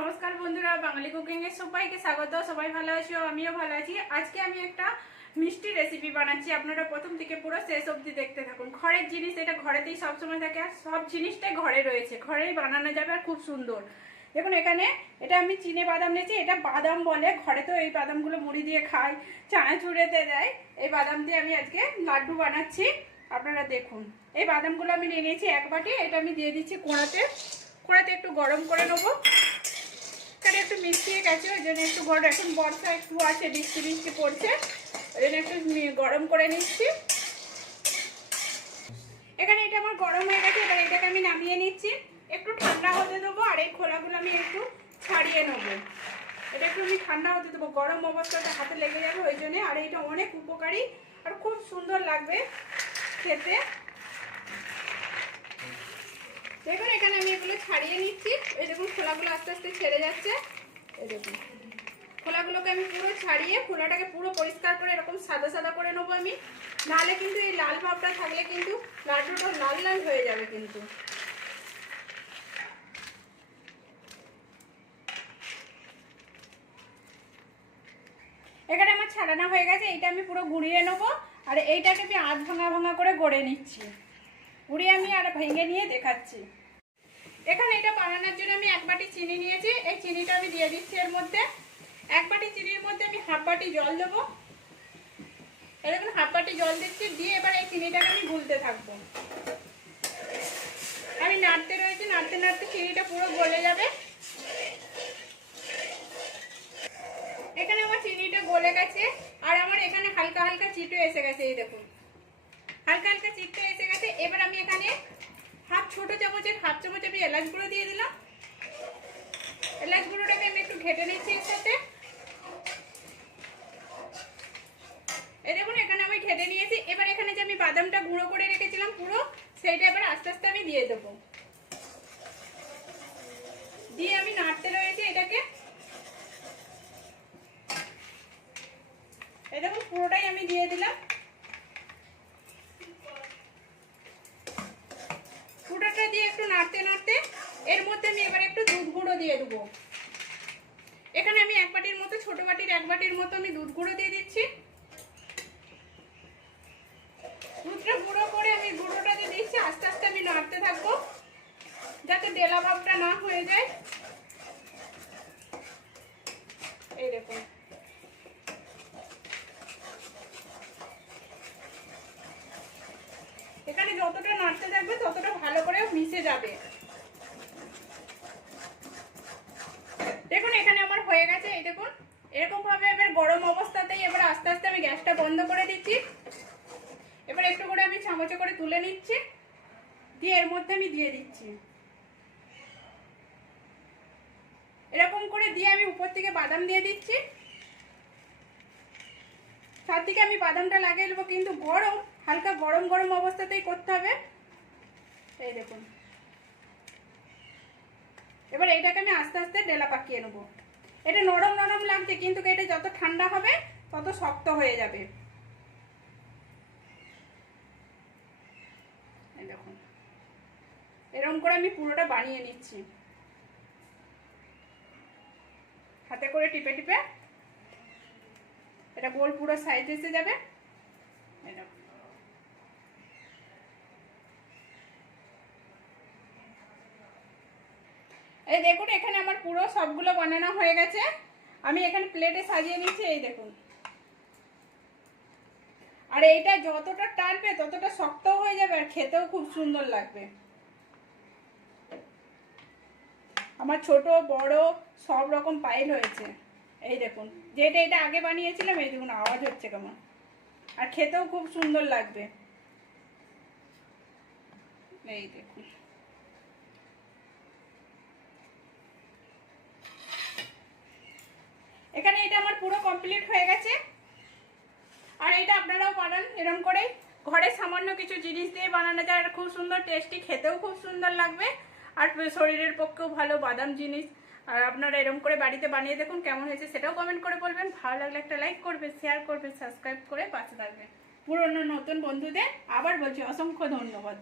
নমস্কার বন্ধুরা, বাঙালি কুকিং এর সবাইকে স্বাগত। সবাই ভালো আছো? আমিও ভালো আছি। আজকে আমি একটা মিষ্টি রেসিপি বানাচ্ছি। আপনারা প্রথম থেকে পুরো শেষ অবধি দেখতে থাকুন। ঘরের জিনিস এটা ঘরেতেই সবসময় থাকে, আর সব জিনিসটাই ঘরে রয়েছে। ঘরেই বানানো যাবে আর খুব সুন্দর। দেখুন এখানে এটা আমি চিনে বাদাম নিয়েছি। এটা বাদাম বলে ঘরে তো এই বাদামগুলো মুড়ি দিয়ে খাই চানাচুরেতে দেয়। এই বাদাম দিয়ে আমি আজকে লাড্ডু বানাচ্ছি। আপনারা দেখুন। এই বাদামগুলো আমি নিয়ে নিয়েছি এক বাটি। এটা আমি দিয়ে দিচ্ছি কোড়াতে। কোড়াতে একটু গরম করে নেব। এখানে একটু মিশিয়ে গেছে, ওই জন্য একটু গরম এখন বর্ষা একটু আছে, বৃষ্টি বৃষ্টি পড়ছে, ওই জন্য একটু গরম করে নিচ্ছি। এখানে এটা আমার গরম হয়ে গেছে, এবার এটাকে আমি নামিয়ে নিচ্ছি। একটু ঠান্ডা হতে দেবো, আর এই খোলাগুলো আমি একটু ছাড়িয়ে নেব। এটা একটু আমি ঠান্ডা হতে দেবো, গরম অবস্থাতে হাতে লেগে যাবে ওই জন্য, আর এটা অনেক উপকারী আর খুব সুন্দর লাগবে খেতে। দেখুন, এখানে আমি এগুলো ছাড়িয়ে নিচ্ছি। এই দেখুন, খোলাগুলো আস্তে আস্তে ছেড়ে যাচ্ছে। এই দেখুন, খোলাগুলোকে আমি পুরো ছাড়িয়ে, খোলাটাকে পুরো পরিষ্কার করে এরকম সাদা সাদা করে নেব আমি। নাহলে কিন্তু এই লাল ভাবটা থাকলে কিন্তু লাড্ডুটা লাল লাল হয়ে যাবে কিন্তু। এখানে আমার ছাড়ানো হয়ে গেছে, এইটা আমি পুরো গুঁড়িয়ে নেব। আর এইটাকে আমি আধ ভাঙা ভাঙা করে গড়ে নিচ্ছি। গুঁড়িয়ে আমি আর ভেঙে নিয়ে দেখাচ্ছি। এখানে এটা বানানোর জন্য আমি এক বাটি চিনি নিয়েছি। এই চিনিটা আমি দিয়ে দিচ্ছি এর মধ্যে। এক বাটি চিনির মধ্যে আমি হাফ বাটি জল দেবো। এরকম হাফ বাটি জল দিচ্ছি। দিয়ে এবার এই চিনিটাকে আমি গুলতে থাকব। আমি নাড়তে রয়েছি, নাড়তে নাড়তে চিনিটা পুরো গলে যাবে। এখানে আমার চিনিটা গলে গেছে। আর আমার এখানে হালকা হালকা চিটো এসে গেছে, এই দেখুন। হালকা হালকা চিটটা এসে গেছে। এবার আমি এখানে হাফ ছোট চামচের, হাফ চামচ আমি এলাচ গুঁড়ো দিয়ে দিলাম। এলাচ গুঁড়োটাকে আমি একটু ঘেটে নিচ্ছি এর সাথে। এই দেখুন, এখানে আমি ঘেটে নিয়েছি। এবার এখানে যে আমি বাদামটা গুঁড়ো করে রেখেছিলাম পুরো, সেইটা এবার আস্তে আস্তে আমি দিয়ে দেবো। দিয়ে আমি নাড়তে রয়েছি এটাকে। এই দেখুন, পুরোটাই আমি দিয়ে দিলাম ফুটাটা দিয়ে একটু নাড়তে নাড়তে এর মধ্যে আমি এবার একটু দুধ গুঁড়ো দিয়ে দেবো। এখানে আমি এক বাটির মতো, ছোট বাটির এক বাটির মতো আমি দুধ গুঁড়ো দিয়ে দিচ্ছি। দুধটা গুঁড়ো করে আমি গুঁড়োটা দিয়ে দিচ্ছি। আস্তে আস্তে আমি নাড়তে থাকব, যাতে ডেলা ভাবটা না হয়ে যায় এই দেখুন এখানে যতটা নাড়তে থাকবে ততটা ভালো মিশে যাবে। দেখুন, এখানে আমার হয়ে গেছে, এই দেখুন। এরকম ভাবে এবার গরম অবস্থাতেই এবার আস্তে আস্তে আমি গ্যাসটা বন্ধ করে দিচ্ছি। এবার একটু করে আমি চামচে করে তুলে নিচ্ছি। দিয়ে এর মধ্যে আমি দিয়ে দিচ্ছি। এরকম করে দিয়ে আমি উপর থেকে বাদাম দিয়ে দিচ্ছি। তার থেকে আমি বাদামটা লাগিয়ে নেব, কিন্তু গরম, হালকা গরম গরম অবস্থাতেই করতে হবে। এই দেখুন। এবার এইটাকে আমি আস্তে আস্তে ডেলা পাকিয়ে নেব। এটা নরম নরম লাগছে, কিন্তু এটা যত ঠান্ডা হবে, তত শক্ত হয়ে যাবে। দেখুন। এরকম করে আমি পুরোটা বানিয়ে নিচ্ছি। হাতে করে টিপে টিপে। এটা গোল পুরো সাইজ এসে যাবে। এই এই দেখুন, এখানে আমার পুরো সবগুলো বানানো হয়ে গেছে। আমি এখানে প্লেটে সাজিয়ে নিচ্ছি, এই দেখুন। আর এইটা যতটা টানবে, ততটা শক্ত হয়ে যাবে আর খেতেও খুব সুন্দর লাগবে। আমার ছোট, বড়, সব রকম পাইল হয়েছে। এই দেখুন, যেটা এটা আগে বানিয়েছিলাম, এই দেখুন, আওয়াজ হচ্ছে কেমন। আর খেতেও খুব সুন্দর লাগবে। এই দেখুন এখানে এটা আমার পুরো কমপ্লিট হয়ে গেছে। আর এটা আপনারাও বানান এরকম করে ঘরে সামান্য কিছু জিনিস দিয়ে বানানো যায়, আর খুব সুন্দর টেস্টি খেতেও খুব সুন্দর লাগবে। আর শরীরের পক্ষেও ভালো বাদাম জিনিস। আর আপনারা এরকম করে বাড়িতে বানিয়ে দেখুন কেমন হয়েছে, সেটাও কমেন্ট করে বলবেন। ভালো লাগলে একটা লাইক করবেন শেয়ার করবেন সাবস্ক্রাইব করে পাশে থাকবেন। পুরনো নতুন বন্ধুদের আবার বলছি অসংখ্য ধন্যবাদ।